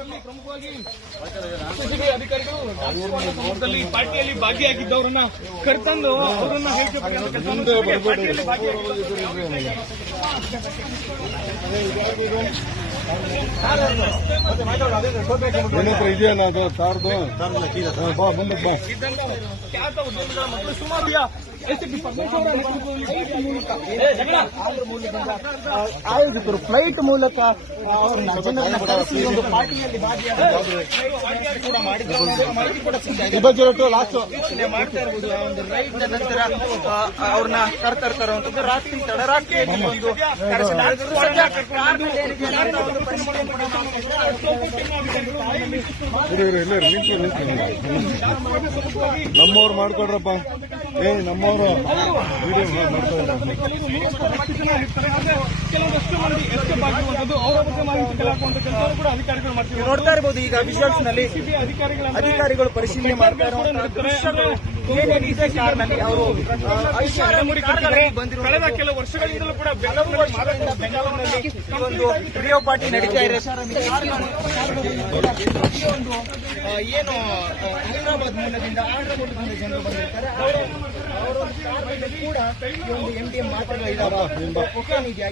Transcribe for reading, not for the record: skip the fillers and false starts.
ಅದರಲ್ಲಿ ಪ್ರಮುಖವಾಗಿ ಸಿಸಿಬಿ ಅಧಿಕಾರಿಗಳು ಸಮ್ಮುಖದಲ್ಲಿ ಪಾರ್ಟಿಯಲ್ಲಿ ಭಾಗಿಯಾಗಿದ್ದವರನ್ನ ಕರೆತಂದು ಅವರನ್ನ ಹೇಳಿಕೆ ಪಡೆಯುವಂತ ಕೆಲಸ ಪಾರ್ಟಿಯಲ್ಲಿ ಇದೆಯಾ ಅದು ಕಾರ್ದು ಬಾ ಮುಂದಕ್ಕೆ ಬಾ. ಖ್ಯಾತ ಉದ್ಯಮಿಗಳ ಮತ್ತು ಸುಮಾರು ಎಸ್ಪಿ ಪರಮೇಶ್ವರ ಆಯೋಜಕರು ಫ್ಲೈಟ್ ಮೂಲಕ ಅವರನ್ನ ಜನರನ್ನ ಕರೆಸಿ ಒಂದು ಪಾರ್ಟಿಯಲ್ಲಿ ಕೂಡ ಮಾಹಿತಿ ಕೂಡ ಯೋಚನೆ ಮಾಡ್ತಾ ಇರಬಹುದು. ಒಂದು ರೈಡ್ ನಂತರ ಅವ್ರನ್ನ ಕರ್ತರ್ತರುವಂತದ್ದು ರಾತ್ರಿ ತಡರಾತ್ರಿಯಲ್ಲಿ ಒಂದು ನಮ್ಮವ್ರು ಮಾಡ್ಕೊಡ್ರಪ್ಪ. ನಮ್ಮವರು ಕೆಲವೊಂದಷ್ಟು ಮಂದಿ ಎಸ್ಕೇಪ್ ಆಗಿರುವಂತದ್ದು ಅವರ ಬಗ್ಗೆ ಮಾಹಿತಿ ಕಲಾಕುವಂತ ಕೆಲಸ ಕೂಡ ಅಧಿಕಾರಿಗಳು ಮಾಡ್ತೀವಿ. ನೋಡ್ತಾ ಇರಬಹುದು ಈಗ ವಿಜುವಲ್ಸ್ ನಲ್ಲಿ ಅಧಿಕಾರಿಗಳು ಪರಿಶೀಲನೆ ಮಾಡ್ತಾ ಇರುವಂತಹ ಕಾರ್ನಲ್ಲಿ ಅವರು ಕಳೆದ ಕೆಲವು ವರ್ಷಗಳಿಂದಲೂ ಕೂಡ ಬೆಂಗಳೂರಿನಲ್ಲಿ ಈ ಒಂದು ರಿಯೋ ಪಾರ್ಟಿ ನಡೀತಾ ಇದೆ. ಏನು ಹೈದರಾಬಾದ್ ಮೂಲದಿಂದ ಜನರು ಬಂದಿರ್ತಾರೆ ಅವರ ಕೂಡ ಈ ಒಂದು MDMA ಮಾತ್ರೆಗಳಿದಾವೆ, ಕೊಕೇನ್ ಇದೆಯಾ,